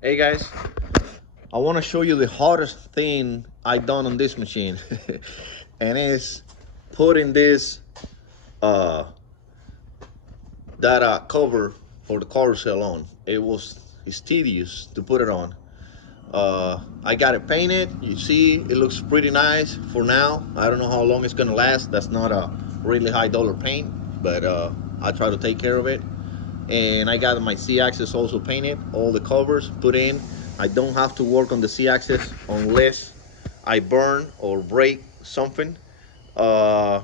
Hey guys, I want to show you the hardest thing I done on this machine, and it's putting this uh that cover for the carousel on. It's tedious to put it on. I got it painted. You see, it looks pretty nice for now. I don't know how long it's gonna last. That's not a really high dollar paint, but I try to take care of it. And I got my Z-axis also painted, all the covers put in. I don't have to work on the Z-axis unless I burn or break something. Uh,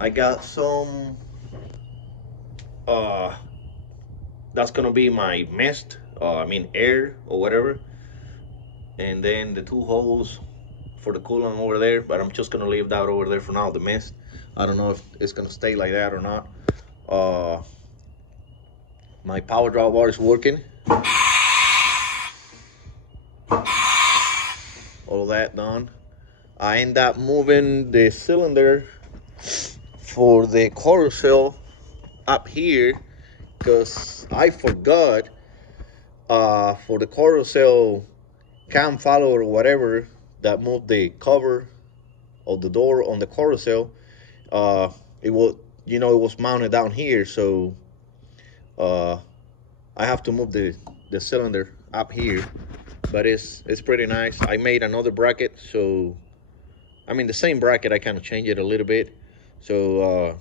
I got some, uh, that's gonna be my mist, air or whatever. And then the two holes for the coolant over there, but I'm just gonna leave that over there for now, the mist. I don't know if it's gonna stay like that or not. Uh, my power draw bar is working. All that done. I end up moving the cylinder for the carousel up here because I forgot for the carousel cam follower or whatever that moved the cover of the door on the carousel. It was it was mounted down here, so uh, I have to move the cylinder up here. But it's pretty nice. I made another bracket, so the same bracket. I kind of changed it a little bit, so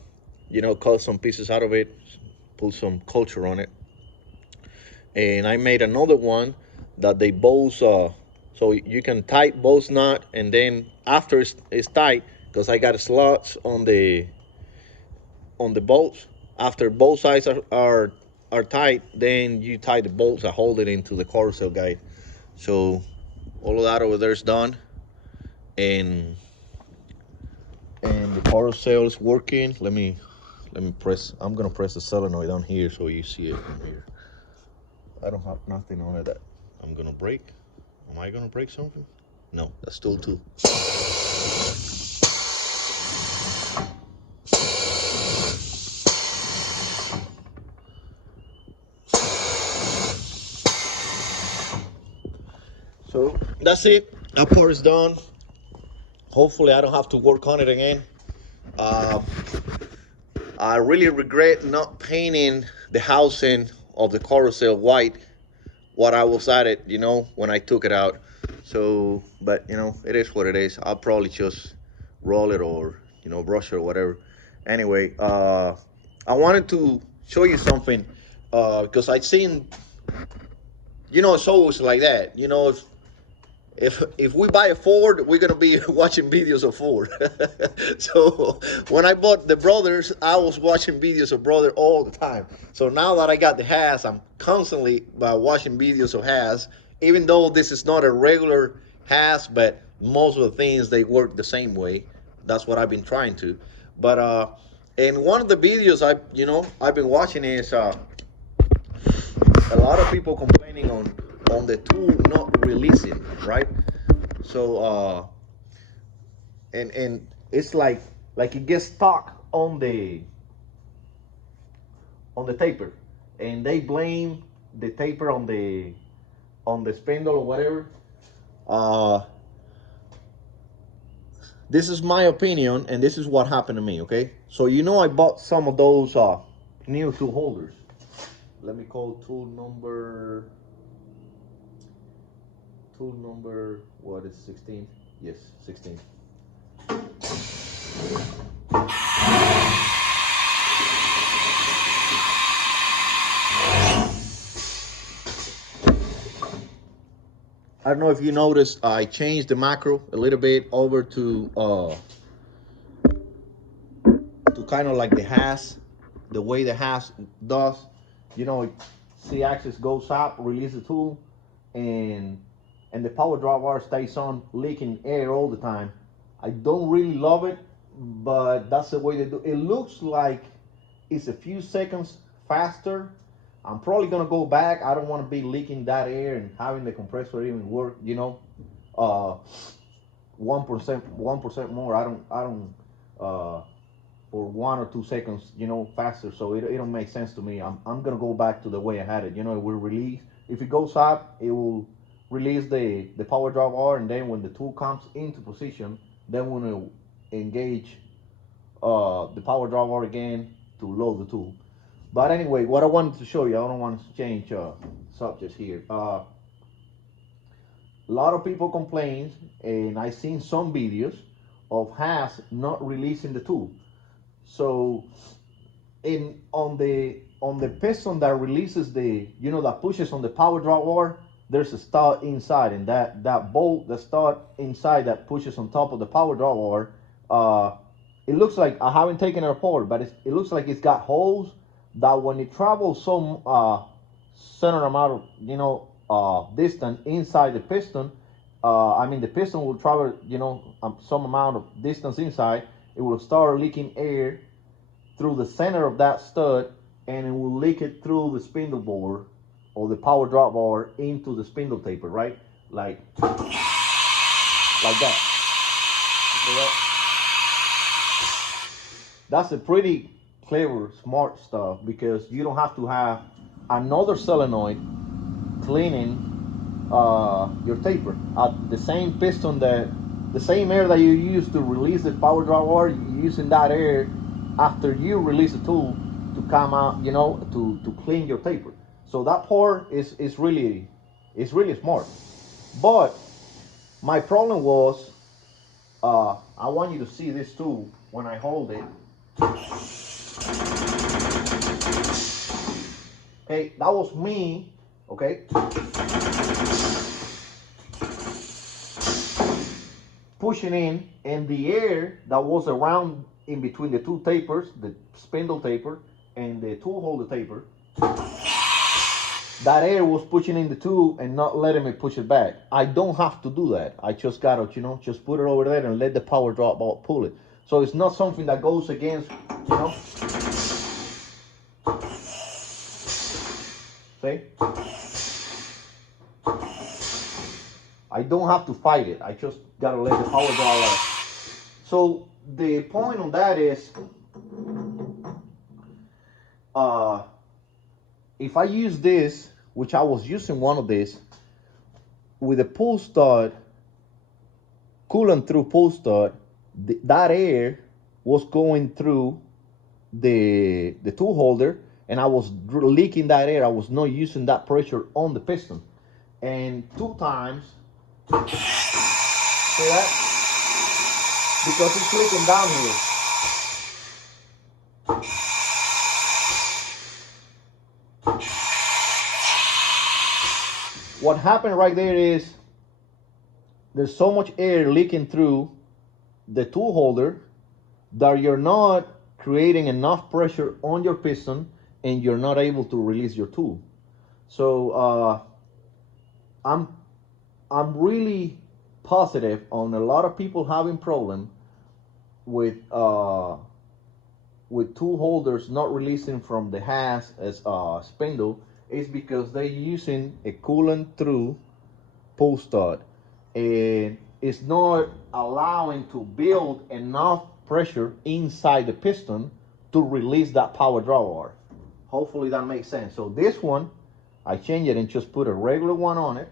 cut some pieces out of it, put some culture on it, and I made another one that they both so you can tight both knot, and then after it's tight, because I got slots on the bolts. After both sides are tight, then you tie the bolts that hold it into the carousel guide. So all of that over there is done, and the carousel is working. Let me press. I'm gonna press the solenoid on here so you see it from here. I don't have nothing on it that I'm gonna break. Am I gonna break something? No, that's still two. So that's it. That part is done. Hopefully I don't have to work on it again. Uh, I really regret not painting the housing of the carousel white. What I was at it, when I took it out. So, but it is what it is. I'll probably just roll it or brush it or whatever. Anyway, I wanted to show you something because I'd seen, it's always like that. If we buy a Ford, we're gonna be watching videos of Ford. So when I bought the Brothers, I was watching videos of Brother all the time. So now that I got the Haas, I'm constantly watching videos of Haas. Even though this is not a regular Haas, but most of the things they work the same way. That's what I've been trying to. But in one of the videos I've been watching is a lot of people complaining on the tool not releasing, right? So and it's like it gets stuck on the taper, and they blame the taper on the spindle or whatever. Uh, this is my opinion, and this is what happened to me. Okay, so I bought some of those new tool holders. Let me call tool number what is 16? Yes, 16. I don't know if you noticed, I changed the macro a little bit over to kind of like the Haas, the way the Haas does. You know, C-axis goes up, release the tool, and the power draw bar stays on, leaking air all the time. I don't really love it, but that's the way they do. It looks like it's a few seconds faster. I'm probably gonna go back. I don't want to be leaking that air and having the compressor even work. 1% more. I don't for 1 or 2 seconds, faster. So it don't make sense to me. I'm gonna go back to the way I had it. It will release If it goes up, it will release the power drive wire, and then when the tool comes into position, then we're going to engage the power drive wire again to load the tool. But anyway, what I wanted to show you, I don't want to change subjects here. A lot of people complain, and I've seen some videos of Haas not releasing the tool. So on the piston that releases that pushes on the power drive wire, there's a stud inside, and that bolt, the stud inside that pushes on top of the power drive wire, it looks like, I haven't taken it apart, but it looks like it's got holes that when it travels some certain amount of distance inside the piston, the piston will travel some amount of distance inside, it will start leaking air through the center of that stud, and it will leak it through the spindle bore or the power drop bar into the spindle taper, right? Like that. That's a pretty clever, smart stuff, because you don't have to have another solenoid cleaning your taper. The same piston, the same air that you use to release the power drive wire, you're using that air after you release the tool to come out, to clean your taper. So that part is really smart. But my problem was, I want you to see this tool when I hold it. Okay, that was me, okay, pushing in, and the air that was around in between the two tapers, the spindle taper and the tool holder taper, that air was pushing in the tool and not letting me push it back. I don't have to do that. I just gotta, just put it over there and let the power drop out pull it. So it's not something that goes against, See? I don't have to fight it. I just gotta let the power drop out. So the point on that is, if I use this, which I was using one of these, with a pull stud, coolant through pull stud, that air was going through the tool holder, and I was leaking that air. I was not using that pressure on the piston. And 2 times, see that? Because it's leaking down here. What happened right there is, there's so much air leaking through the tool holder that you're not creating enough pressure on your piston, and you're not able to release your tool. So I'm really positive on a lot of people having problem with tool holders not releasing from the Haas as spindle, is because they're using a coolant through pull stud, and it's not allowing to build enough pressure inside the piston to release that power draw wire. Hopefully that makes sense. So this one, I changed it and just put a regular one on it.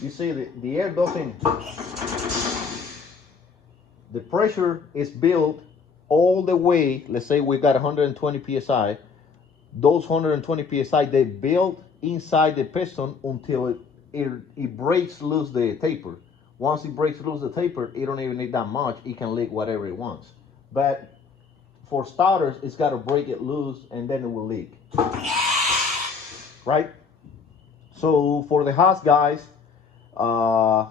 You see the air doesn't, the pressure is built all the way. Let's say we got 120 psi. Those 120 psi, they build inside the piston until it breaks loose the taper. Once it breaks loose the taper, it don't even need that much. It can leak whatever it wants. But for starters, it's got to break it loose, and then it will leak. Right? So for the Haas guys, I'm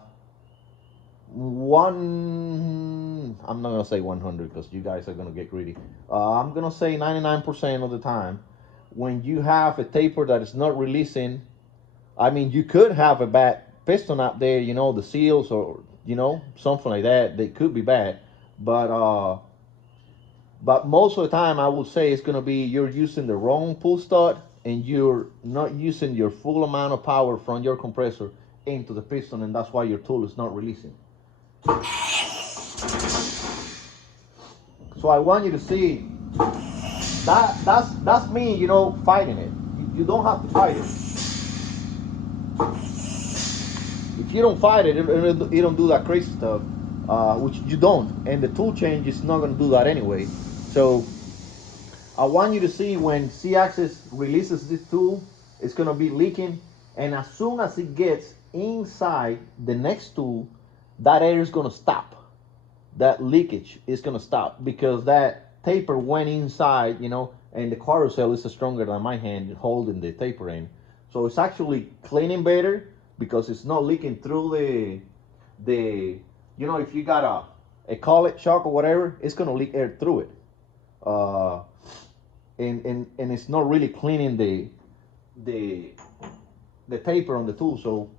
not gonna say 100 because you guys are gonna get greedy. I'm gonna say 99% of the time, when you have a taper that is not releasing, you could have a bad piston out there, the seals or something like that. They could be bad, but most of the time I would say it's gonna be you're using the wrong pull stud, and you're not using your full amount of power from your compressor into the piston, and that's why your tool is not releasing. So I want you to see That's me, you know, fighting it. You don't have to fight it. If you don't fight it, it don't do that crazy stuff, which you don't. And the tool change is not going to do that anyway. So I want you to see when C-Axis releases this tool, it's going to be leaking. And as soon as it gets inside the next tool, that air is going to stop. That leakage is going to stop because that taper went inside, you know, and the carousel is stronger than my hand holding the taper in. So it's actually cleaning better because it's not leaking through you know, if you got a collet shock or whatever, it's going to leak air through it. And it's not really cleaning the taper on the tool. So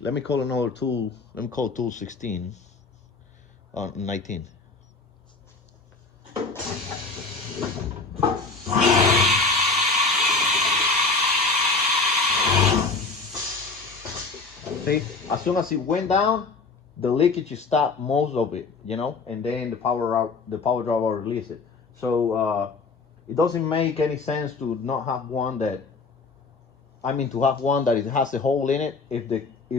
let me call another tool. Let me call tool 16 on 19. See, as soon as it went down, the leakage stopped most of it, you know, and then the power driver will release it. So it doesn't make any sense to not have one that, I mean, to have one that it has a hole in it if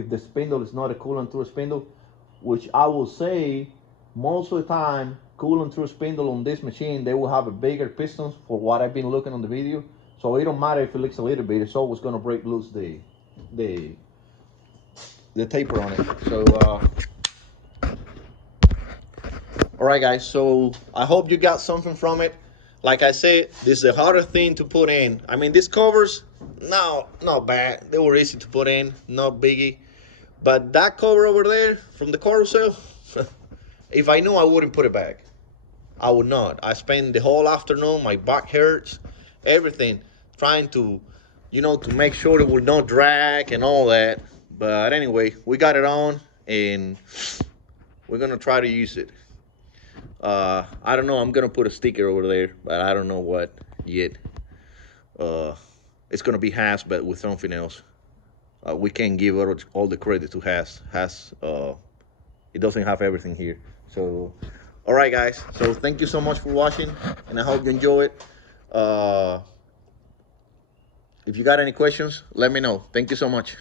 the spindle is not a coolant through spindle, which I will say most of the time coolant through spindle on this machine, they will have a bigger pistons for what I've been looking on the video. So it don't matter if it leaks a little bit, it's always going to break loose the taper on it. So all right guys, so I hope you got something from it. Like I said, this is the harder thing to put in. I mean, these covers, no, not bad. They were easy to put in, not biggie. But that cover over there from the carousel, if I knew, I wouldn't put it back. I would not. I spent the whole afternoon, my back hurts, everything, trying to, you know, to make sure it would not drag and all that. But anyway, we got it on, and we're going to try to use it. I don't know, I'm going to put a sticker over there, but I don't know what yet. It's going to be Haas, but with something else. We can't give all the credit to Haas. Haas, it doesn't have everything here. So, all right, guys. So thank you so much for watching, and I hope you enjoy it. If you got any questions, let me know. Thank you so much.